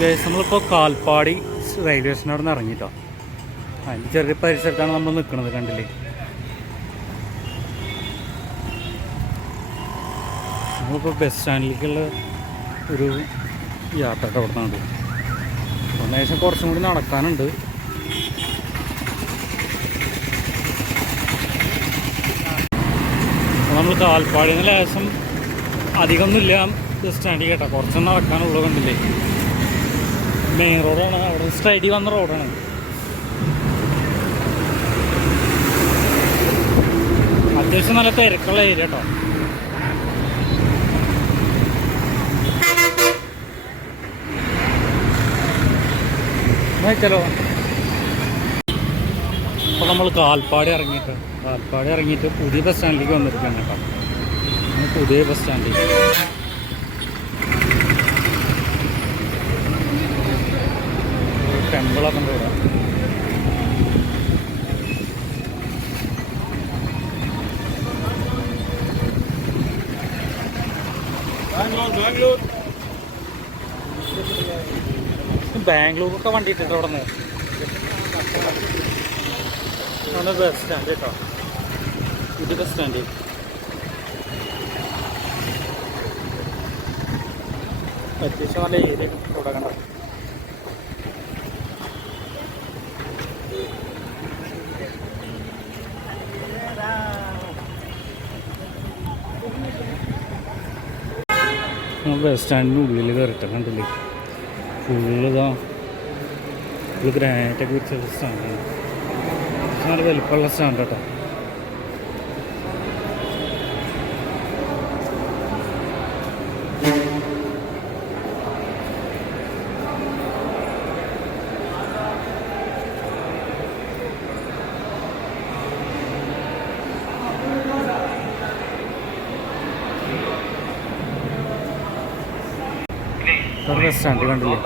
Guys നമ്മളിപ്പോൾ കാൽപ്പാടി railway station അവിടെ നിന്ന് ഇറങ്ങിട്ടോ. അതിന്റെ ചെറിയ പരിസരത്താണ് നമ്മൾ നിൽക്കുന്നത് കണ്ടില്ലേ? നമ്മളിപ്പോൾ ബസ് സ്റ്റാൻഡിലേക്കുള്ള ഒരു യാത്ര കേട്ടോ അവിടെ നിന്നാണ് ഒന്നേശം കുറച്ചും കൂടി നടക്കാനുണ്ട്. നമ്മൾ കാൽപ്പാടിയിൽ നിന്ന് ലേശം അധികമൊന്നുമില്ല ബസ് സ്റ്റാൻഡിൽ കേട്ടോ. കുറച്ച് നടക്കാനുള്ളത് കണ്ടില്ലേ? മെയിൻ റോഡാണ് അവിടെ സ്ട്രൈഡി വന്ന റോഡാണ് അത്യാവശ്യം നല്ല തിരക്കുള്ള ഏരിയ കേട്ടോ ചലോ അപ്പോൾ നമ്മൾ കാൽപ്പാടി ഇറങ്ങിയിട്ട് കാൽപ്പാടി ഇറങ്ങിയിട്ട് പുതിയ ബസ് സ്റ്റാൻഡിലേക്ക് വന്നിരിക്കുകയാണ് കേട്ടോ. പുതിയ ബസ് സ്റ്റാൻഡിൽ ഉണ്ട് ബാംഗ്ലൂർ ബാംഗ്ലൂരൊക്കെ വണ്ടി ഇട്ടിട്ട് അവിടെ നിന്ന്. ബസ് സ്റ്റാൻഡ് കേട്ടോ. ഇത് ബസ് സ്റ്റാൻഡ് അത്യാവശ്യം നല്ല ഏരിയ ഇവിടെ കണ്ടോ ബസ് സ്റ്റാൻഡിന്റെ ഉള്ളിൽ കയറിയിട്ട് കണ്ടില്ലേ? ഫുള്ള് ഇതാ. ഫുള്ള് ഗ്രാനൈറ്റൊക്കെ വെച്ച സ്റ്റാൻഡാണ് നല്ല വലുപ്പമുള്ള സ്റ്റാൻഡ് കേട്ടോ ഇവിടെ ബസ് സ്റ്റാൻഡ് കണ്ടില്ലേ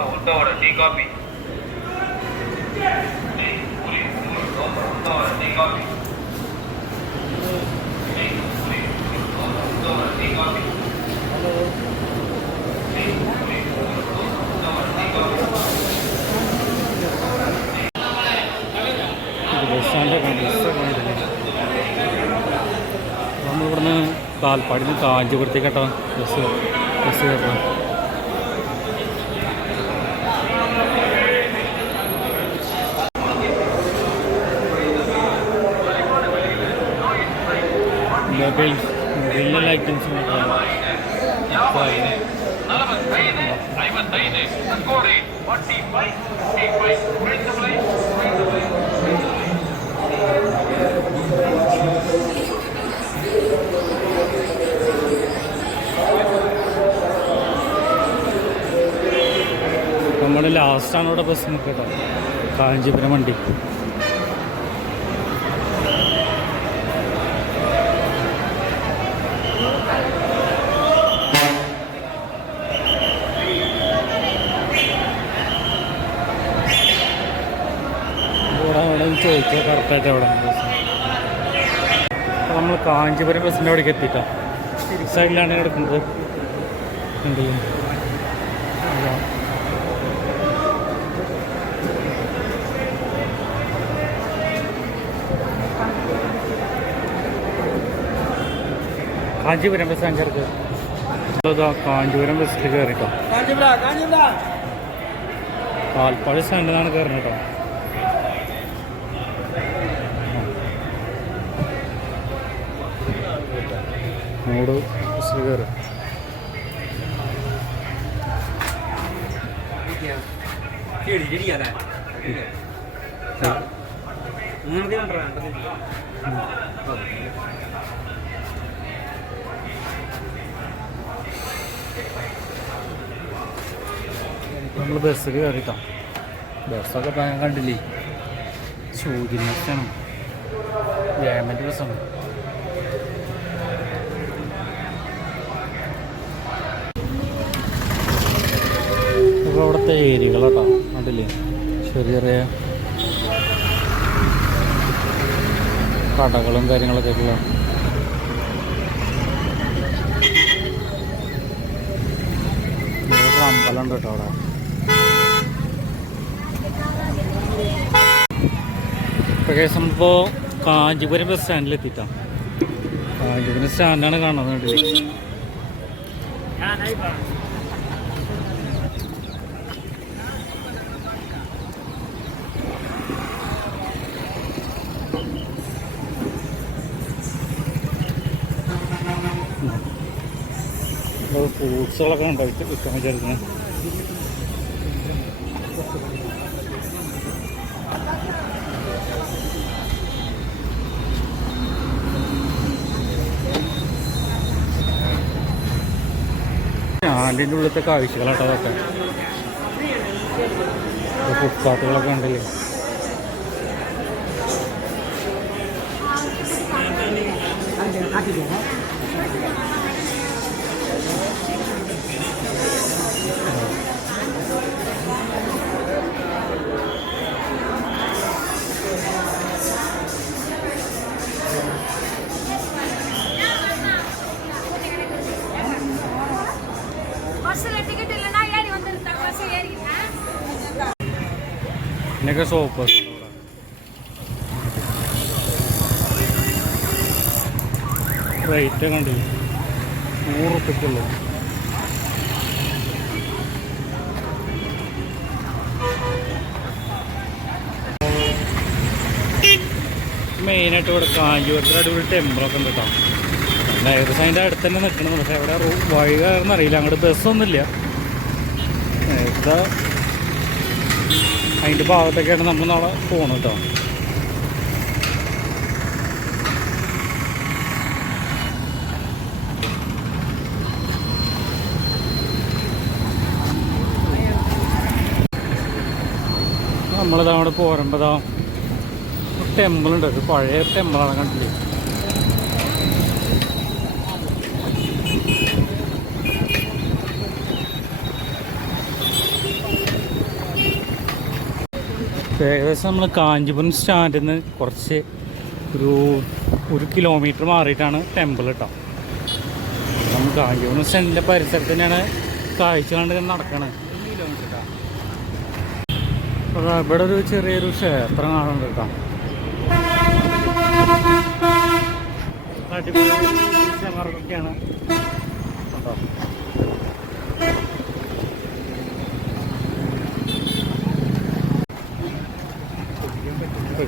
ഇത് ബസ് സ്റ്റാൻഡ് നമ്മളിവിടുന്ന് കാൽപ്പാടിയിൽ നിന്ന് കാഞ്ചീപുരത്തേക്ക് കേട്ടോ ബസ് ബസ് കയറണം മൊബൈൽ മൊബൈലിലെ ഐറ്റംസ് നമ്മുടെ ലാസ്റ്റാണ് ഇവിടെ ബസ് നിൽക്കട്ടോ കാഞ്ചീപുരം വണ്ടി. ചോദിച്ചാൽ കറക്റ്റായിട്ട് എവിടെ അപ്പോൾ നമ്മൾ കാഞ്ചീപുരം ബസ്സിന്റെ അവിടേക്ക് എത്തിയിട്ടോ സൈഡിലാണ് കിടക്കുന്നത് എന്ത് ചെയ്യും കാഞ്ചീപുരം ബസ് അഞ്ചർക്ക് ഇതാ കാഞ്ചീപുരം ബസ്സിൽ കയറിട്ടോ കാൽപ്പാടി സ്റ്റാൻഡിൽ നിന്നാണ് കയറുന്നത് കേട്ടോ. മൂട് കയറും നമ്മൾ ബസ്സിൽ കയറിട്ടോ ബസ്സൊക്കെ ഇപ്പം ഞാൻ കണ്ടില്ലേ? ബസ്സാണ് ഗവൺമെന്റ് ബസ്സാണ് അവിടുത്തെ കേട്ടോ കണ്ടില്ലേ? ചെറിയ ചെറിയ കടകളും കാര്യങ്ങളൊക്കെ ഉള്ള അമ്പലം ഉണ്ട് കേട്ടോ അവിടെ. കേസ് നമ്മളിപ്പോൾ കാഞ്ചീപുരം ബസ് സ്റ്റാൻഡിൽ എത്തിയിട്ടാണ് കാഞ്ചീപുരം സ്റ്റാൻഡാണ് കാണുന്നത് കണ്ടില്ലേ നമ്മൾ ഫ്രൂട്ട്സുകളൊക്കെ ഉണ്ടായിട്ട് വിൽക്കാൻ വിചാരിക്കുന്നത് ആലിന്റെ ഉള്ളത്തെ കാഴ്ചകളാട്ടോ അതൊക്കെ. ഫുട്പാത്തുകളൊക്കെ ഉണ്ടല്ലേ Thank you. எனக்கு சோப்பு ரைட்டு கண்டிப்பா നൂറ് റുപ്യക്കുള്ളൂ മെയിനായിട്ട് ഇവിടെ കാഞ്ചീപുരത്തിൽ അടിപൊളി ടെമ്പിളൊക്കെ ഉണ്ട് കേട്ടോ. ഏകദേശം അതിന്റെ അടുത്ത് തന്നെ നിൽക്കണം പക്ഷേ അവിടെ വഴി കാരണം അറിയില്ല. അങ്ങോട്ട് ബസ്സൊന്നുമില്ല ഏകദേശം അതിന്റെ ഭാഗത്തൊക്കെയാണ് നമ്മൾ നാളെ പോകണം കേട്ടോ. നമ്മളിതാ അവിടെ പോരുമ്പോൾ ഒരു ടെമ്പിൾ ഉണ്ട്. ഒരു പഴയ ടെമ്പിളാണ് കണ്ടില്ലേ? ഏകദേശം നമ്മൾ കാഞ്ചീപുരം സ്റ്റാൻഡിൽ നിന്ന് കുറച്ച് ഒരു ഒരു കിലോമീറ്റർ മാറിയിട്ടാണ് ടെമ്പിൾ കേട്ടോ നമ്മൾ കാഞ്ചീപുരം സ്റ്റാൻഡിന്റെ പരിസരത്ത് തന്നെയാണ് കാഴ്ച കണ്ട് നടക്കണത്. ദാ ഇവിടെ ഒരു ചെറിയൊരു ക്ഷേത്രം കാണുന്നുണ്ട് കേട്ടോ. അടിപൊളി കണ്ടോ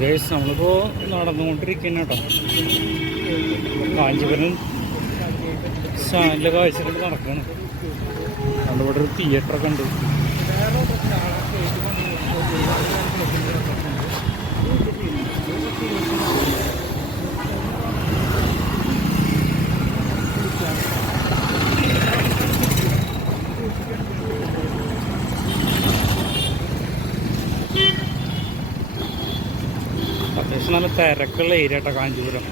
ഗൈസ് നമ്മളിപ്പോൾ നടന്നുകൊണ്ടിരിക്കുന്ന കേട്ടോ. കാഞ്ചീപുരം സ്റ്റാൻഡിലെ കാഴ്ചകൾ നടക്കുകയാണ്. ഇവിടെ ഒരു തിയേറ്ററൊക്കെ ഉണ്ട്. അത്യാവശ്യം നല്ല തിരക്കുള്ള ഏരിയ കേട്ടോ കാഞ്ചീപുരം